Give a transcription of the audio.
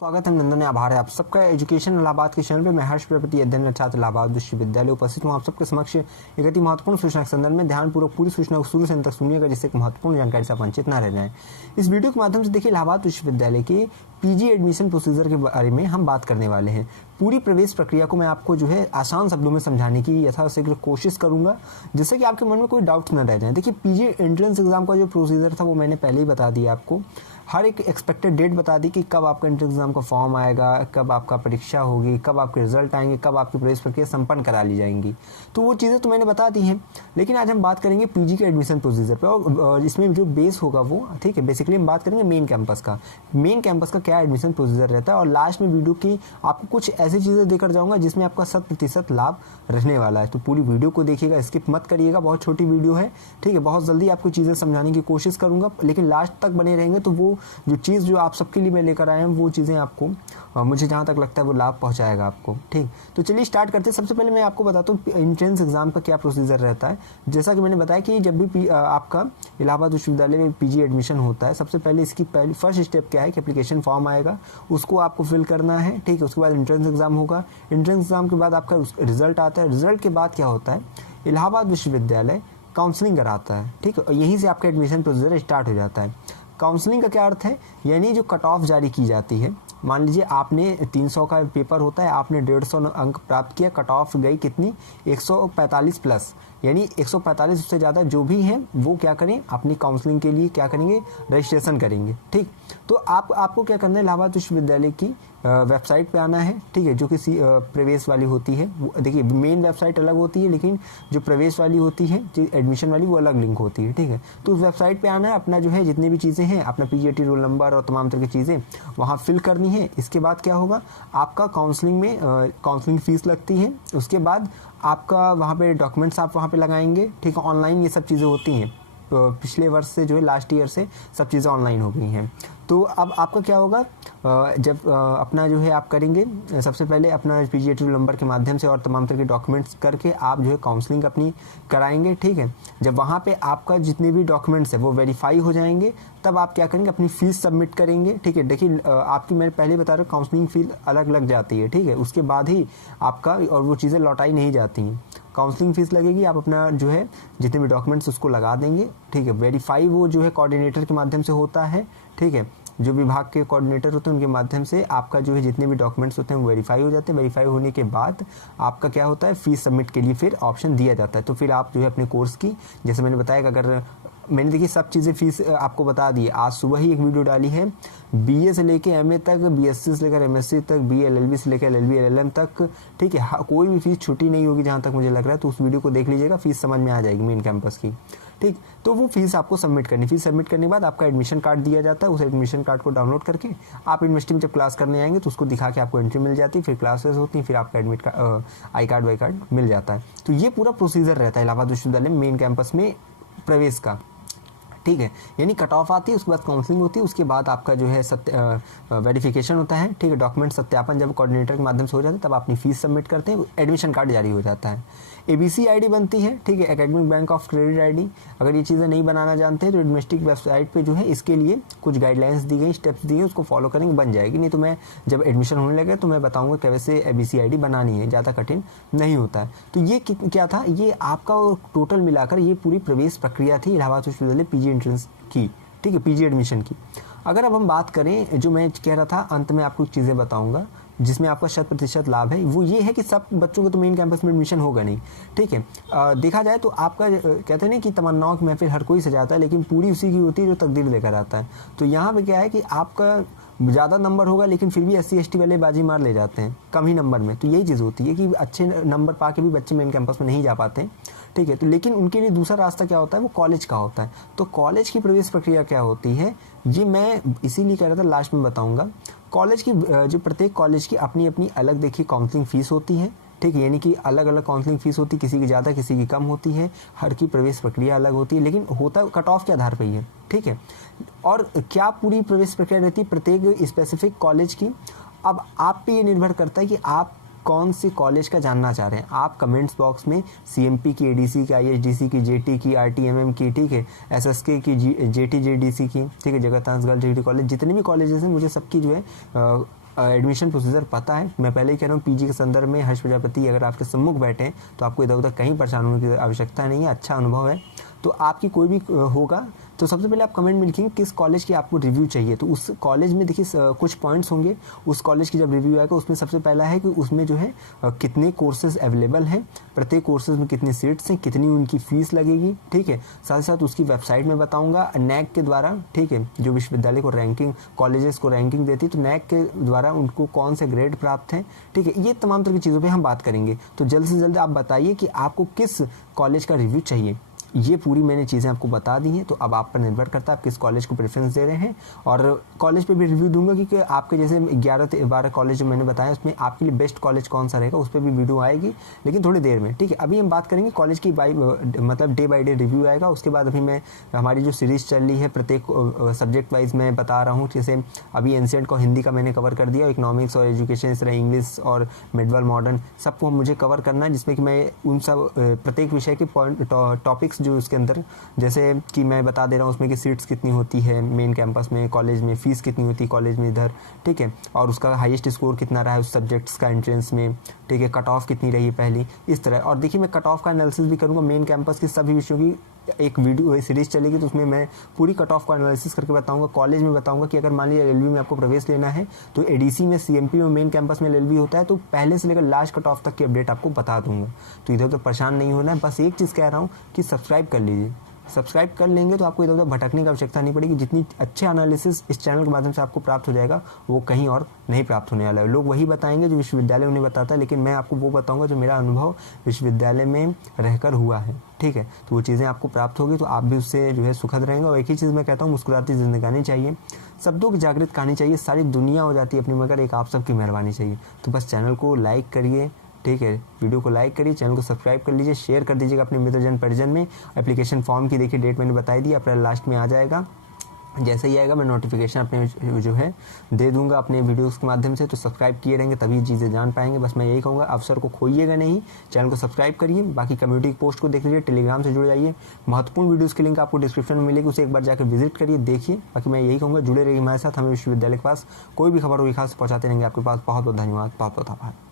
स्वागत है, नंदन, आभार है आप सबका एजुकेशन इलाहाबाद के चैनल पे। मैं हर्ष प्रपति, अध्ययन छात्र इलाहाबाद विश्वविद्यालय उपस्थित हूँ आप सबके समक्ष एक अति महत्वपूर्ण सूचना के संदर्भ में। ध्यानपूर्वक पूरी सूचना को शुरू से अंत तक सुनिएगा, जिससे महत्वपूर्ण जानकारी से आप वंचित न रह जाएं। इस वीडियो के माध्यम से देखिए इलाहाबाद विश्वविद्यालय के पीजी एडमिशन प्रोसीजर के बारे में हम बात करने वाले हैं। पूरी प्रवेश प्रक्रिया को मैं आपको आसान शब्दों में समझाने की यथाशीघ्र कोशिश करूंगा, जिससे कि आपके मन में कोई डाउट न रह जाए। देखिए पीजी एंट्रेंस एग्जाम का जो प्रोसीजर था वो मैंने पहले ही बता दिया आपको। हर एक एक्सपेक्टेड डेट बता दी कि कब आपका एंट्रेंस एग्जाम का फॉर्म आएगा, कब आपका परीक्षा होगी, कब आपके रिजल्ट आएंगे, कब आपकी प्रवेश प्रक्रिया संपन्न करा ली जाएंगी। तो वो चीज़ें तो मैंने बता दी हैं। लेकिन आज हम बात करेंगे पीजी के एडमिशन प्रोसीजर पे, और इसमें जो बेस होगा वो ठीक है, बेसिकली हम बात करेंगे मेन कैंपस का। मेन कैंपस का क्या एडमिशन प्रोसीजर रहता है, और लास्ट में वीडियो की आपको कुछ ऐसी चीज़ें देकर जाऊँगा जिसमें आपका 100% लाभ रहने वाला है। तो पूरी वीडियो को देखिएगा, स्किप मत करिएगा, बहुत छोटी वीडियो है, ठीक है। बहुत जल्दी आपको चीज़ें समझाने की कोशिश करूँगा, लेकिन लास्ट तक बने रहेंगे तो वो जो चीज़ जो आप सबके लिए मैं लेकर आया हूँ वो चीज़ें आपको मुझे जहाँ तक लगता है वो लाभ पहुँचाएगा आपको, ठीक। तो चलिए स्टार्ट करते हैं। सबसे पहले मैं आपको बताता हूँ एंट्रेंस एग्जाम का क्या प्रोसीजर रहता है। जैसा कि मैंने बताया कि जब भी आपका इलाहाबाद विश्वविद्यालय में पीजी एडमिशन होता है, सबसे पहले इसकी फर्स्ट स्टेप क्या है कि एप्लीकेशन फॉर्म आएगा, उसको आपको फिल करना है, ठीक है। उसके बाद एंट्रेंस एग्जाम होगा, एंट्रेंस एग्जाम के बाद आपका रिजल्ट आता है। रिजल्ट के बाद क्या होता है, इलाहाबाद विश्वविद्यालय काउंसलिंग कराता है, ठीक है। यहीं से आपका एडमिशन प्रोसीजर स्टार्ट हो जाता है। काउंसलिंग का क्या अर्थ है, यानी जो कट ऑफ जारी की जाती है। मान लीजिए आपने 300 का पेपर होता है, आपने 150 अंक प्राप्त किया, कट ऑफ गई कितनी 145 प्लस, यानी 145 उससे ज़्यादा जो भी हैं वो क्या करें, अपनी काउंसलिंग के लिए क्या करेंगे, रजिस्ट्रेशन करेंगे, ठीक। तो आपको क्या करना है, इलाहाबाद विश्वविद्यालय की वेबसाइट पे आना है, ठीक है, जो कि प्रवेश वाली होती है। देखिए मेन वेबसाइट अलग होती है, लेकिन जो प्रवेश वाली होती है, जो एडमिशन वाली, वो अलग लिंक होती है, ठीक है। तो उस वेबसाइट पे आना है, अपना जो है जितनी भी चीज़ें हैं, अपना पीजीटी रोल नंबर और तमाम तरह की चीज़ें वहाँ फिल करनी है। इसके बाद क्या होगा, आपका काउंसलिंग में काउंसलिंग फीस लगती है। उसके बाद आपका वहाँ पे डॉक्यूमेंट्स आप वहाँ पे लगाएंगे, ठीक है। ऑनलाइन ये सब चीज़ें होती हैं, पिछले वर्ष से जो है लास्ट ईयर से सब चीज़ें ऑनलाइन हो गई हैं। तो अब आपका क्या होगा, जब अपना जो है आप करेंगे, सबसे पहले अपना पीजीटी नंबर के माध्यम से और तमाम तरह के डॉक्यूमेंट्स करके आप जो है काउंसलिंग अपनी कराएंगे, ठीक है। जब वहाँ पे आपका जितने भी डॉक्यूमेंट्स है वो वेरीफाई हो जाएंगे, तब आप क्या करेंगे, अपनी फ़ीस सबमिट करेंगे, ठीक है। देखिए आपकी मैं पहले बता रहा हूँ काउंसलिंग फ़ीस अलग लग जाती है, ठीक है। उसके बाद ही आपका और वो चीज़ें लौटाई नहीं जाती हैं। काउंसलिंग फ़ीस लगेगी, आप अपना जो है जितने भी डॉक्यूमेंट्स उसको लगा देंगे, ठीक है। वेरीफाई वो जो है कोऑर्डिनेटर के माध्यम से होता है, ठीक है। जो विभाग के कोऑर्डिनेटर होते हैं उनके माध्यम से आपका जो है जितने भी डॉक्यूमेंट्स होते हैं वो वेरीफाई हो जाते हैं। वेरीफाई होने के बाद आपका क्या होता है, फीस सबमिट के लिए फिर ऑप्शन दिया जाता है। तो फिर आप जो है अपने कोर्स की, जैसे मैंने बताया कि अगर मैंने देखिए सब चीज़ें फीस आपको बता दी। आज सुबह ही एक वीडियो डाली है, बीए से लेके एमए तक, बीएससी से लेकर एमएससी तक, बीए एलएलबी से लेकर एलएलबी एलएलएम तक, ठीक है। कोई भी फीस छुट्टी नहीं होगी जहाँ तक मुझे लग रहा है। तो उस वीडियो को देख लीजिएगा, फीस समझ में आ जाएगी मेन कैंपस की, ठीक। तो वो फीस आपको सबमिट करनी, फीस सबमिट करने के बाद आपका एडमिशन कार्ड दिया जाता है। उस एडमिशन कार्ड को डाउनलोड करके आप यूनिवर्सिटी में जब क्लास करने आएंगे तो उसको दिखा के आपको एंट्री मिल जाती है। फिर क्लासेस होती हैं, फिर आपका एडमिट आई कार्ड वाई कार्ड मिल जाता है। तो ये पूरा प्रोसीजर रहता है इलाहाबाद विश्वविद्यालय में मेन कैंपस में प्रवेश का, ठीक है। यानी कट ऑफ आती है, उसके बाद काउंसलिंग होती है, उसके बाद आपका जो है वेरिफिकेशन होता है, ठीक है। डॉक्यूमेंट सत्यापन जब कोऑर्डिनेटर के माध्यम से हो जाता है तब अपनी फीस सबमिट करते हैं, एडमिशन कार्ड जारी हो जाता है। एबीसी आईडी बनती है, ठीक है, academic bank of credit ID. अगर ये चीज़ें नहीं बनाना जानते हैं तो यूनिवर्सिटी की वेबसाइट पे जो है इसके लिए कुछ गाइडलाइंस दी गई, स्टेप्स दिए, उसको फॉलो करेंगे बन जाएगी। नहीं तो मैं जब एडमिशन होने लगे तो मैं बताऊंगा कैसे एबीसी आईडी बनानी है, ज़्यादा कठिन नहीं होता है। तो ये क्या था, ये आपका टोटल मिलाकर ये पूरी प्रवेश प्रक्रिया थी इलाहाबाद विश्वविद्यालय पीजी एंट्रेंस की, ठीक है, पीजी एडमिशन की। अगर अब हम बात करें, जो मैं कह रहा था अंत में आपको चीज़ें बताऊंगा जिसमें आपका 100% लाभ है, वो ये है कि सब बच्चों को तो मेन कैंपस में एडमिशन होगा नहीं, ठीक है। देखा जाए तो आपका कहते हैं ना कि तमन्नाओं की महफिल हर कोई सजाता है, लेकिन पूरी उसी की होती है जो तकदीर लेकर आता है। तो यहाँ पे क्या है कि आपका ज़्यादा नंबर होगा लेकिन फिर भी SC ST वाले बाजी मार ले जाते हैं कम ही नंबर में। तो यही चीज़ होती है कि अच्छे नंबर पा के भी बच्चे मेन कैंपस में नहीं जा पाते हैं, ठीक है। तो लेकिन उनके लिए दूसरा रास्ता क्या होता है, वो कॉलेज का होता है। तो कॉलेज की प्रवेश प्रक्रिया क्या होती है, ये मैं इसीलिए कह रहा था लास्ट में बताऊंगा। कॉलेज की जो प्रत्येक कॉलेज की अपनी अपनी अलग देखिए काउंसलिंग फीस होती है, ठीक है। यानी कि अलग अलग काउंसलिंग फीस होती है, किसी की ज़्यादा किसी की कम होती है, हर की प्रवेश प्रक्रिया अलग होती है, लेकिन होता कट ऑफ के आधार पर ही है, ठीक है। और क्या पूरी प्रवेश प्रक्रिया रहती है प्रत्येक स्पेसिफिक कॉलेज की, अब आप पे ये निर्भर करता है कि आप कौन से कॉलेज का जानना चाह रहे हैं। आप कमेंट्स बॉक्स में सीएमपी की, एडीसी की, आईएचडीसी की, जेटी की, आरटीएमएम की, ठीक है, एसएसके की, जेटी जेडीसी की, ठीक है, जगत गर्ल्स डिग्री कॉलेज, जितने भी कॉलेजेस हैं मुझे सबकी जो है एडमिशन प्रोसीजर पता है। मैं पहले ही कह रहा हूँ, पीजी के संदर्भ में हर्ष प्रजापति अगर आपके सम्मुख बैठे हैं तो आपको इधर उधर कहीं परेशान होने की आवश्यकता नहीं है, अच्छा अनुभव है। तो आपकी कोई भी होगा तो सबसे पहले आप कमेंट में लिखेंगे किस कॉलेज की आपको रिव्यू चाहिए। तो उस कॉलेज में देखिए कुछ पॉइंट्स होंगे, उस कॉलेज की जब रिव्यू आएगा उसमें सबसे पहला है कि उसमें जो है कितने कोर्सेज अवेलेबल हैं, प्रत्येक कोर्सेज में कितनी सीट्स हैं, कितनी उनकी फीस लगेगी, ठीक है। साथ ही साथ उसकी वेबसाइट में बताऊंगा नैक के द्वारा, ठीक है, जो विश्वविद्यालय को रैंकिंग, कॉलेजेस को रैंकिंग देती है, तो नैक के द्वारा उनको कौन से ग्रेड प्राप्त हैं, ठीक है। ये तमाम तरह की चीज़ों पर हम बात करेंगे। तो जल्द से जल्द आप बताइए कि आपको किस कॉलेज का रिव्यू चाहिए। ये पूरी मैंने चीज़ें आपको बता दी हैं। तो अब आप पर निर्भर करता है आप किस कॉलेज को प्रेफरेंस दे रहे हैं, और कॉलेज पे भी रिव्यू दूंगा क्योंकि आपके जैसे 11 से 12 कॉलेज जो मैंने बताया उसमें आपके लिए बेस्ट कॉलेज कौन सा रहेगा उस पर भी वीडियो आएगी, लेकिन थोड़ी देर में, ठीक है। अभी हम बात करेंगे कॉलेज की मतलब डे बाई डे रिव्यू आएगा। उसके बाद अभी मैं हमारी जो सीरीज़ चल रही है प्रत्येक सब्जेक्ट वाइज मैं बता रहा हूँ, जैसे अभी एंशिएंट को हिंदी का मैंने कवर कर दिया, इकोनॉमिक्स और एजुकेशन, इस तरह इंग्लिश और मिडवल मॉडर्न सबको मुझे कवर करना है, जिसमें कि मैं उन सब प्रत्येक विषय के पॉइंट टॉपिक्स जो उसके अंदर, जैसे कि मैं बता दे रहा हूँ उसमें कि सीट्स कितनी होती है मेन कैंपस में, कॉलेज में फीस कितनी होती है कॉलेज में इधर, ठीक है, और उसका हाईएस्ट स्कोर कितना रहा है उस सब्जेक्ट्स का एंट्रेंस में, ठीक है, कट ऑफ कितनी रही है पहली, इस तरह। और देखिए मैं कट ऑफ का एनालिसिस भी करूँगा, मेन कैंपस के सभी विषयों की एक वीडियो सीरीज चलेगी तो उसमें मैं पूरी कट ऑफ का एनालिसिस करके बताऊंगा। कॉलेज में बताऊंगा कि अगर मान लीजिए एलएलबी में आपको प्रवेश लेना है तो एडीसी में, सीएमपी में, मेन कैंपस में एलएलबी होता है, तो पहले से लेकर लास्ट कट ऑफ तक की अपडेट आपको बता दूंगा। तो इधर तो परेशान नहीं होना है, बस एक चीज़ कह रहा हूँ कि सब्सक्राइब कर लीजिए। सब्सक्राइब कर लेंगे तो आपको इधर उधर भटकने की आवश्यकता नहीं पड़ेगी। जितनी अच्छे एनालिसिस इस चैनल के माध्यम से आपको प्राप्त हो जाएगा वो कहीं और नहीं प्राप्त होने वाला है। लोग वही बताएंगे जो विश्वविद्यालय उन्हें बताता है, लेकिन मैं आपको वो बताऊंगा जो मेरा अनुभव विश्वविद्यालय में रहकर हुआ है, ठीक है। तो वो चीज़ें आपको प्राप्त होगी तो आप भी उससे जो है सुखद रहेंगे। और एक ही चीज़ मैं कहता हूँ, मुस्कुराती जिंदगानी चाहिए, शब्दों की जागृत कहानी चाहिए, सारी दुनिया हो जाती है अपनी मगर एक आप सबकी मेहरबानी चाहिए। तो बस चैनल को लाइक करिए, ठीक है, वीडियो को लाइक करिए, चैनल को सब्सक्राइब कर लीजिए, शेयर कर दीजिएगा अपने मित्रजन परिजन में। एप्लीकेशन फॉर्म की देखिए डेट मैंने बताई दी, अप्रैल लास्ट में आ जाएगा। जैसे ही आएगा मैं नोटिफिकेशन अपने जो है दे दूंगा अपने वीडियोस के माध्यम से। तो सब्सक्राइब किए रहेंगे तभी चीज़ें जान पाएंगे। बस मैं यही कहूँगा, अवसर को खोइएगा नहीं, चैनल को सब्सक्राइब करिए। बाकी कम्युनिटी पोस्ट को देख लीजिए, टेलीग्राम से जुड़ जाइए, महत्वपूर्ण वीडियोस की लिंक आपको डिस्क्रिप्शन में मिलेगी, उसे एक बार जाकर विजिट करिए, देखिए। बाकी मैं यही कहूँगा, जुड़े रहिए हमारे साथ, हमें विश्वविद्यालय के पास कोई भी खबर होगी खास पहुँचाते रहेंगे आपके पास। बहुत बहुत धन्यवाद, बहुत बहुत आभार।